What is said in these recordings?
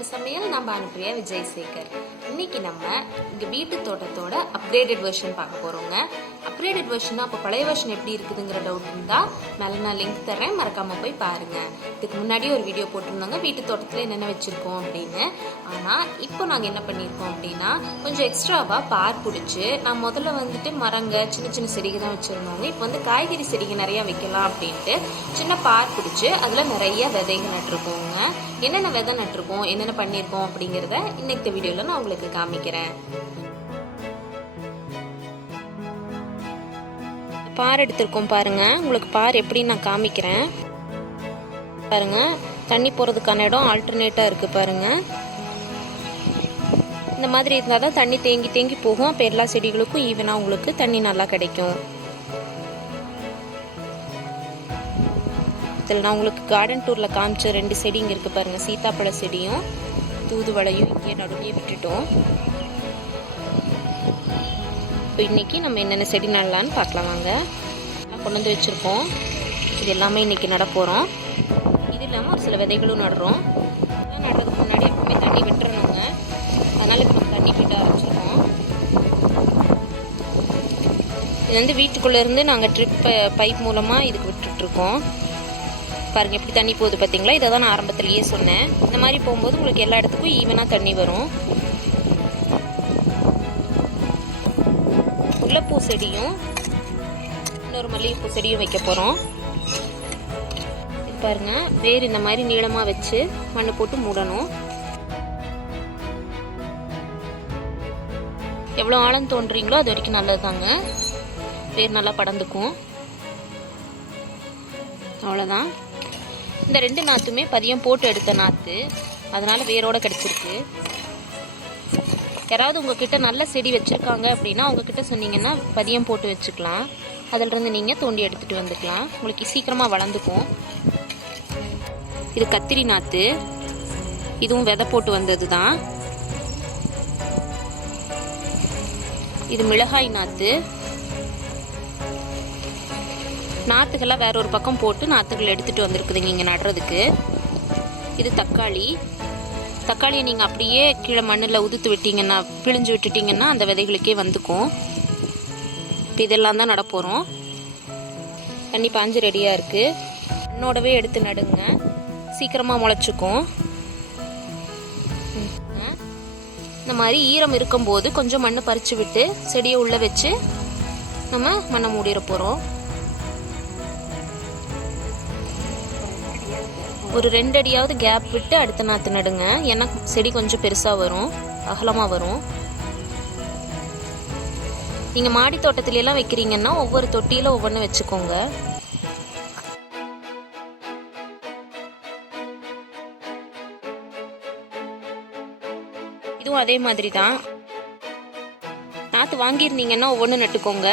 தமிழ்நாடு சமையல். நம்ம அனுப்பிய விஜய் சேகர். இன்னைக்கு நம்ம இங்கே வீட்டு தோட்டத்தோட அப்கிரேடட் வெர்ஷன் பார்க்க போகிறோங்க. அப்கிரேடட் வெர்ஷனா அப்போ பழைய வெர்ஷன் எப்படி இருக்குதுங்கிற டவுட் இருந்தால் மேலே நான் லிங்க் தரேன், மறக்காமல் போய் பாருங்கள். இதுக்கு முன்னாடியே ஒரு வீடியோ போட்டிருந்தாங்க வீட்டு தோட்டத்தில் என்னென்ன வச்சுருக்கோம் அப்படின்னு. ஆனால் இப்போ நாங்கள் என்ன பண்ணியிருக்கோம் அப்படின்னா கொஞ்சம் எக்ஸ்ட்ராவாக பார் பிடிச்சி நான் முதல்ல வந்துட்டு மரங்க சின்ன சின்ன செடிகள் தான் வச்சுருந்தோங்க. இப்போ வந்து காய்கறி செடிகள் நிறையா வைக்கலாம் அப்படின்ட்டு சின்ன பார் பிடிச்சி அதில் நிறைய விதைகள் நட்டுருக்கோங்க. என்னென்ன விதை நட்டுருக்கோம், என்னென்ன பண்ணியிருக்கோம் அப்படிங்கிறத இன்னைக்கு வீடியோவில் நான் உங்களுக்கு காமிக்கிறேன். பார் எடுத்திருக்கோம் பாருங்க. உங்களுக்கு பார் எப்படி நான் காமிக்கிறேன் பாருங்க. தண்ணி போகிறதுக்கான இடம் ஆல்டர்னேட்டாக இருக்குது பாருங்க. இந்த மாதிரி இருந்தால் தான் தண்ணி தேங்கி தேங்கி போகும். அப்போ எல்லா செடிகளுக்கும் ஈவனாக உங்களுக்கு தண்ணி நல்லா கிடைக்கும். இதில் நான் உங்களுக்கு கார்டன் டூரில் காமிச்ச 2 செடி இங்கே இருக்குது பாருங்கள். சீத்தாப்பழ செடியும் தூதுவளையும் இங்கே நடுவே விட்டுட்டோம். இப்போ இன்றைக்கி நம்ம என்னென்ன செடி நடலான்னு பார்க்கலாம் வாங்க. கொண்டு வந்து வச்சுருக்கோம். இது எல்லாமே இன்றைக்கி நட போகிறோம். இது இல்லாமல் ஒரு சில விதைகளும் நடுறோம். இதெல்லாம் நடுறதுக்கு முன்னாடி எப்பவுமே தண்ணி விட்டுறணுங்க. அதனால் இப்போ நம்ம தண்ணி விட ஆரம்பிச்சிருக்கோம். இது வந்து வீட்டுக்குள்ளேருந்து நாங்கள் ட்ரிப் பைப் மூலமாக இதுக்கு விட்டுட்ருக்கோம். பாருங்கள் எப்படி தண்ணி போகுது பார்த்தீங்களா. இதை தான் நான் ஆரம்பத்திலேயே சொன்னேன். இந்த மாதிரி போகும்போது உங்களுக்கு எல்லா இடத்துக்கும் ஈவனாக தண்ணி வரும். முல்லைப்பூ செடியும் இன்னொரு மல்லிகைப்பூ செடியும் வைக்க போகிறோம். இது பாருங்கள், வேர் இந்த மாதிரி நீளமாக வச்சு மண்ணு போட்டு மூடணும். எவ்வளோ ஆழம் தோன்றீங்களோ அது வரைக்கும் நல்லது தாங்க. வேர் நல்லா படந்துக்கும். அவ்வளோதான். இந்த 2 நாற்றுமே பதியம் போட்டு எடுத்த நாற்று, அதனால் வேரோடு கிடச்சிருக்கு. யாராவது உங்ககிட்ட நல்ல செடி வச்சுருக்காங்க அப்படின்னா உங்ககிட்ட சொன்னீங்கன்னா பதியம் போட்டு வச்சுக்கலாம். அதிலிருந்து நீங்கள் தோண்டி எடுத்துகிட்டு வந்துக்கலாம். உங்களுக்கு சீக்கிரமாக வளர்ந்துக்கும். இது கத்திரி நாற்று, இதுவும் விதை போட்டு வந்தது தான். இது மிளகாய் நாற்று. நாற்றுகள்லாம் வேற ஒரு பக்கம் போட்டு நாற்றுகள் எடுத்துகிட்டு வந்துருக்குதுங்க இங்கே நடுறதுக்கு. இது தக்காளி. தக்காளியை நீங்கள் அப்படியே கீழே மண்ணில் உதுத்து விட்டீங்கன்னா, பிழிஞ்சு விட்டுட்டிங்கன்னா அந்த விதைகளுக்கே வந்துக்கும். இப்போ இதெல்லாம் தான் நட போகிறோம். தண்ணி பாஞ்சு ரெடியாக இருக்குது. மண்ணோடவே எடுத்து நடுங்க, சீக்கிரமாக முளைச்சிக்கும். இந்த மாதிரி ஈரம் இருக்கும்போது கொஞ்சம் மண்ணை பறித்து விட்டு செடியை உள்ளே வச்சு நம்ம மண்ணை மூடிட போகிறோம். ஒரு 2 அடியாவது கேப் விட்டு அடுத்த நாற்று நடுங்க. ஏன்னா செடி கொஞ்சம் பெருசாக வரும், அகலமாக வரும். நீங்கள் மாடி தோட்டத்திலலாம் வைக்கிறீங்கன்னா ஒவ்வொரு தொட்டியில் ஒவ்வொன்று வச்சுக்கோங்க. இதுவும் அதே மாதிரி தான். நாற்று வாங்கியிருந்தீங்கன்னா ஒவ்வொன்று நட்டுக்கோங்க.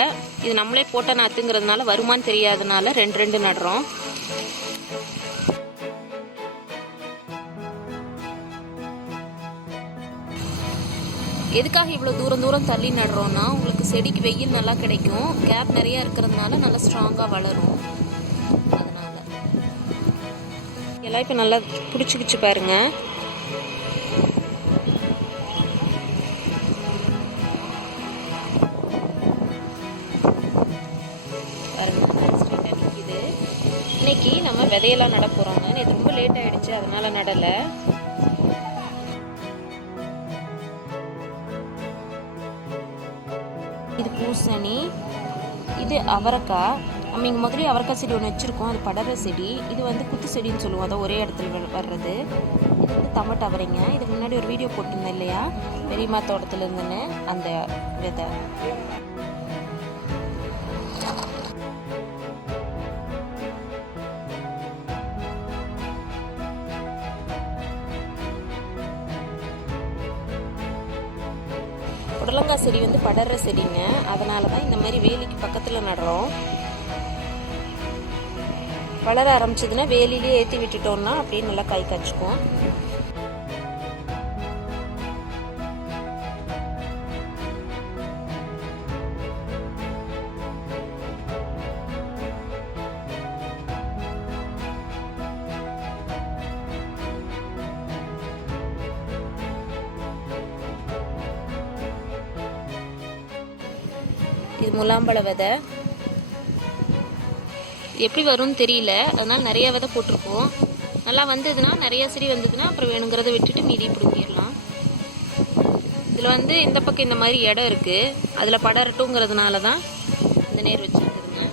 இது நம்மளே போட்ட நாற்றுங்கிறதுனால வருமானு தெரியாதனால 2 நடுறோம். எதுக்காக இவ்வளோ தூரம் தள்ளி நடுறோன்னா உங்களுக்கு செடிக்கு வெயில் நல்லா கிடைக்கும். கேப் நிறையா இருக்கிறதுனால நல்லா ஸ்ட்ராங்காக வளரும். அதனால் எல்லாம் இப்போ நல்லா பிடிச்சிக்கிச்சு பாருங்க. நிற்கிது. இன்னைக்கு நம்ம விதையெல்லாம் நட போகிறோங்க. இது ரொம்ப லேட் ஆகிடுச்சு, அதனால் நடலை. இது பூசணி, இது அவரைக்காய். நம்ம இங்கே முதலே அவரைக்காய் செடி ஒன்று வச்சுருக்கோம். அது படற செடி. இது வந்து குத்து செடின்னு சொல்லுவோம், அதை ஒரே இடத்துல வர்றது. இது வந்து டமேட்டோ அவரைங்க. இதுக்கு முன்னாடி ஒரு வீடியோ போட்டிருந்தேன் இல்லையா, பெரியம்மா தோட்டத்தில் இருந்துன்னு, அந்த விதை. புடலங்காய் செடி வந்து படற செடிங்க. அதனால தான் இந்த மாதிரி வேலிக்கு பக்கத்தில் நடுறோம். வளர ஆரம்பிச்சதுன்னா வேலிலே ஏற்றி விட்டுட்டோம்னா அப்படியே நல்லா காய் காய்ச்சிக்கும். இது முலாம்பழ விதை. எப்படி வரும்னு தெரியல, அதனால நிறைய விதை போட்டிருக்கோம். நல்லா வந்ததுன்னா, நிறைய செடி வந்ததுன்னா அப்புறம் வேணுங்கிறத விட்டுட்டு மீதி பிடிக்கிடலாம். இதில் இந்த பக்கம் இந்த மாதிரி இடம் இருக்குது, அதில் படரட்டுங்கிறதுனால தான் இந்த நேர் வச்சுருக்குதுங்க.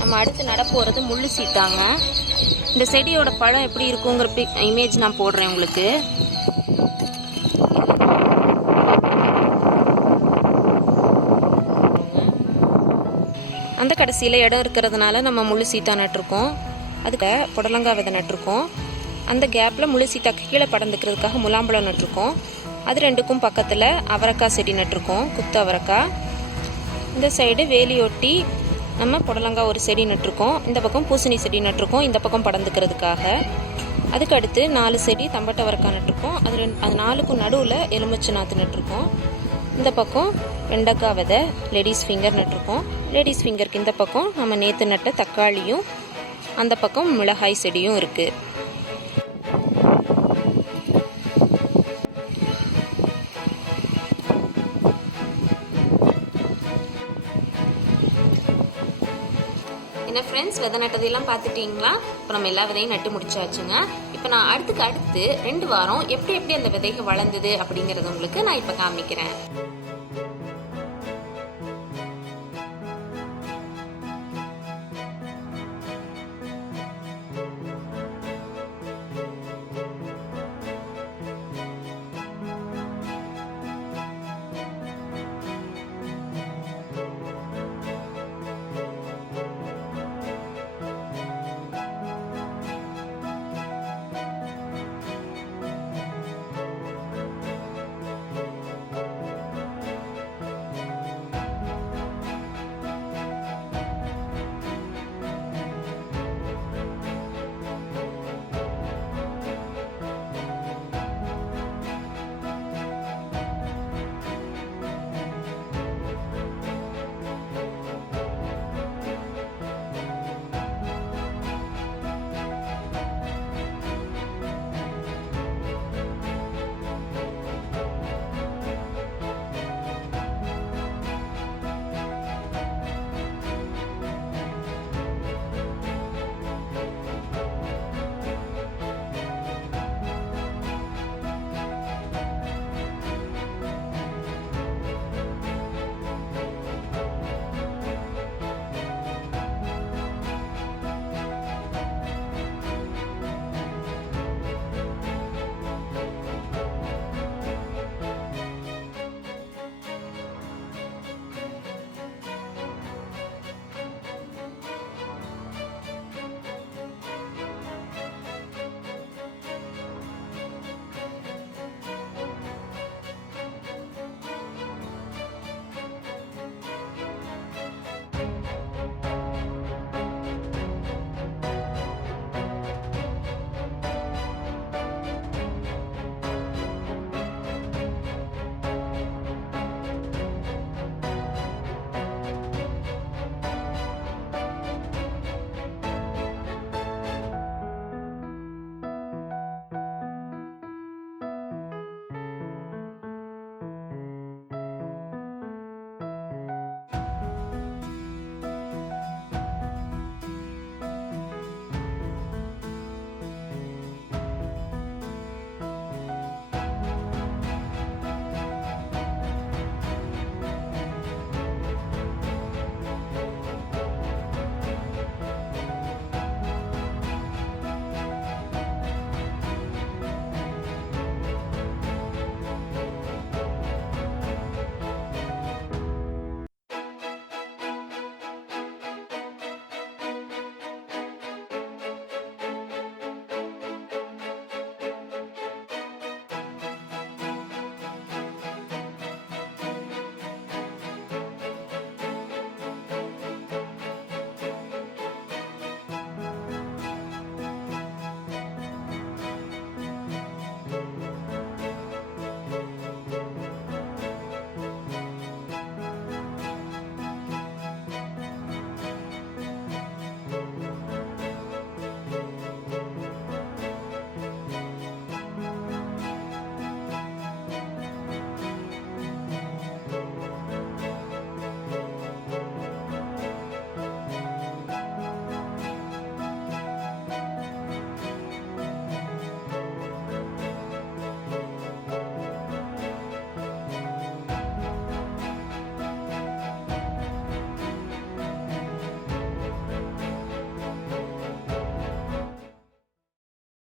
நம்ம அடுத்து நட போகிறது முள்ளு சீத்தாங்க. இந்த செடியோட பழம் எப்படி இருக்குங்கிற இமேஜ் நான் போடுறேன் உங்களுக்கு. அந்த கடைசியில் இடம் இருக்கிறதுனால நம்ம முள்ளு சீத்தா நட்டிருக்கோம். அதுக்கு புடலங்காய் விதை நட்டிருக்கோம். அந்த கேப்பில் முள்ளு சீத்தாக்கு கீழே படந்துக்கிறதுக்காக முலாம்பழம் நட்டிருக்கோம். அது ரெண்டுக்கும் பக்கத்தில் அவரைக்காய் செடி நட்டிருக்கோம், குத்து அவரைக்காய். இந்த சைடு வேலியொட்டி நம்ம புடலங்காய் ஒரு செடி நட்டிருக்கோம். இந்த பக்கம் பூசணி செடி நட்டிருக்கோம், இந்த பக்கம் படந்துக்கிறதுக்காக. அதுக்கு அடுத்து 4 செடி தம்பட்டை அவரைக்காய் நட்டிருக்கோம். அது 4க்கும் நடுவில் எலுமிச்சை நாற்று நட்டிருக்கோம். இந்த பக்கம் வெண்டைக்காய் விதை லேடிஸ் ஃபிங்கர் நட்டிருக்கோம். லேடிஸ் ஃபிங்கருக்கு இந்த பக்கம் நம்ம நேற்று நட்ட தக்காளியும், அந்த பக்கம் மிளகாய் செடியும் இருக்குது. என்ன ஃப்ரெண்ட்ஸ், விதை நட்டதையெல்லாம் பார்த்துட்டிங்களா? இப்போ நம்ம எல்லா விதையும் நட்டு முடிச்சாச்சுங்க. இப்போ நான் அடுத்து 2 வாரம் எப்படி அந்த விதைகள் வளர்ந்தது அப்படிங்கிறத உங்களுக்கு நான் இப்போ காமிக்கிறேன்.